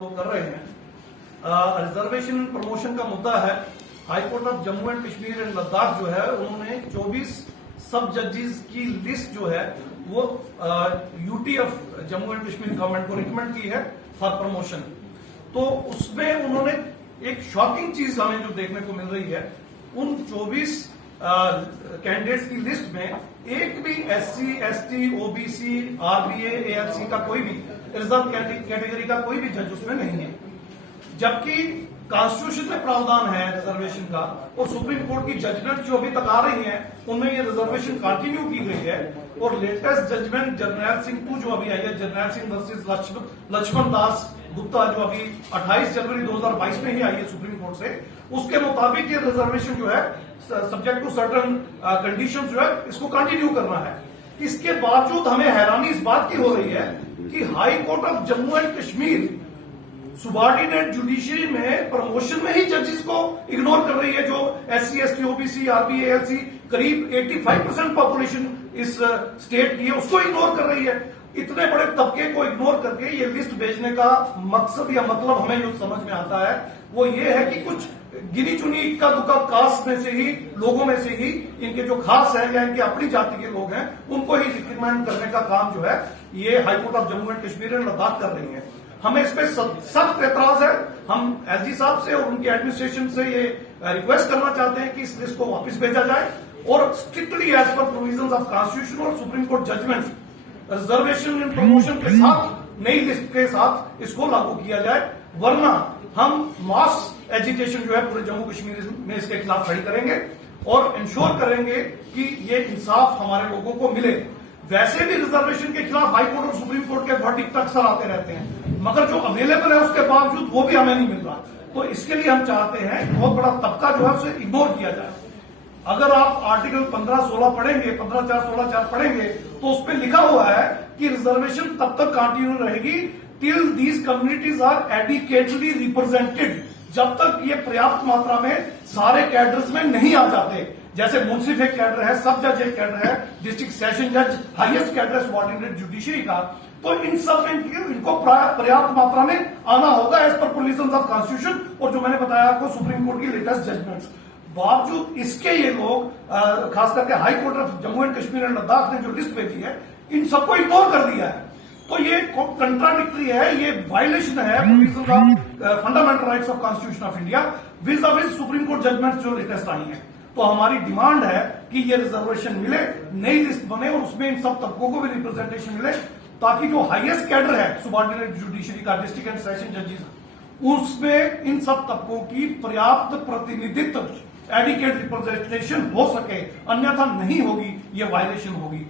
कर रहे हैं। रिजर्वेशन प्रमोशन का मुद्दा है। High court of Jammu and Kashmir and Ladakh जो है उन्होंने 24 सब जजेस की लिस्ट जो है वो UT of Jammu and Kashmir government को रिकमेंड की है फॉर प्रमोशन। तो उसमें उन्होंने एक शॉकिंग चीज हमें जो देखने को मिल रही है, उन 24 कैंडिडेट्स की लिस्ट में एक भी SC, ST, OBC, RBA, AFC का कोई भी रिजर्व कैटेगरी का कोई भी जज उसमें नहीं है, जबकि कॉन्स्टिट्यूशन में प्रावधान है रिजर्वेशन का और सुप्रीम कोर्ट की जजमेंट जो अभी तक आ रही है उनमें ये रिजर्वेशन कंटिन्यू की गई है। और लेटेस्ट जजमेंट जर्नैल सिंह 2 जो अभी आई है, जर्नैल सिंह वर्सेस लक्ष्मण दास गुप्ता, जो अभी 28 जनवरी 2022 में ही आई है सुप्रीम कोर्ट से, उसके मुताबिक ये रिजर्वेशन जो है सब्जेक्ट टू सर्टन कंडीशन जो है इसको कंटिन्यू करना है। इसके बावजूद हमें हैरानी इस बात की हो रही है कि high court of Jammu and Kashmir subordinate judiciary में प्रमोशन में ही जजेस को इग्नोर कर रही है। जो SC, ST, OBC, RB, ALC, करीब 85% पॉपुलेशन इस स्टेट की है, उसको इग्नोर कर रही है। इतने बड़े तबके को इग्नोर करके ये लिस्ट भेजने का मकसद या मतलब हमें जो समझ में आता है वो ये है कि कुछ गिनी चुनी इक्का दुक्का कास्ट में से ही, लोगों में से ही, इनके जो खास है या इनकी अपनी जाति के लोग हैं उनको ही रिक्रूटमेंट करने का काम जो है ये high court of Jammu and Kashmir and Ladakh कर रही है। हमें इस पे सख्त एतराज है। हम एलजी साहब से और उनके एडमिनिस्ट्रेशन से ये रिक्वेस्ट करना चाहते हैं कि इस लिस्ट को वापस भेजा जाए और स्ट्रिक्टली एज पर प्रोविजंस ऑफ कॉन्स्टिट्यूशन और supreme court judgments reservation and promotion के साथ नई लिस्ट के साथ इसको लागू किया जाए, वरना हम मास एजिटेशन जो है पूरे जम्मू कश्मीर में इसके खिलाफ खड़ी करेंगे और इंश्योर करेंगे कि ये इंसाफ हमारे लोगों को मिले। वैसे भी रिजर्वेशन के खिलाफ हाई कोर्ट और सुप्रीम कोर्ट के वर्डिक्ट अक्सर आते रहते हैं, मगर जो अवेलेबल है उसके बावजूद वो भी हमें नहीं मिल रहा। तो इसके लिए हम चाहते हैं बहुत बड़ा तबका जो है उसे इग्नोर किया जाए। अगर आप आर्टिकल 15-16 पढ़ेंगे, 15(4)(16)(4) पढ़ेंगे तो उसमें लिखा हुआ है कि रिजर्वेशन तब तक कंटिन्यू रहेगी till these communities are adequately represented, जब तक ये पर्याप्त मात्रा में सारे कैडर्स में नहीं आ जाते। जैसे मुंसिफ एक कैडर है, सब जज एक कैडर है, डिस्ट्रिक्ट सेशन जज हाईएस्ट कैडर है सबॉर्डिनेट जुडिशरी का, तो इन सब में इनको पर्याप्त मात्रा में आना होगा एज पर प्रोविजंस ऑफ कॉन्स्टिट्यूशन और जो मैंने बताया आपको सुप्रीम कोर्ट की लेटेस्ट जजमेंट्स। बावजूद इसके ये लोग खास करके high court of Jammu and Kashmir and Ladakh ने जो लिस्ट भेजी है इन सबको इग्नोर कर दिया है। तो ये कंट्राडिक्टरी है, ये वायलेशन है provisions of fundamental rights of constitution of India विज विज सुप्रीम कोर्ट जजमेंट जो लेटेस्ट आई है। तो हमारी डिमांड है कि ये रिजर्वेशन मिले, नई लिस्ट बने और उसमें इन सब तबकों को भी रिप्रेजेंटेशन मिले, ताकि जो हाईएस्ट कैडर है सबॉर्डिनेट जुडिशरी का, डिस्ट्रिक्ट एंड सेशन जजेस, उसमें इन सब तबकों की पर्याप्त प्रतिनिधित्व, एडिक्वेट रिप्रेजेंटेशन हो सके, अन्यथा नहीं होगी, ये वायलेशन होगी।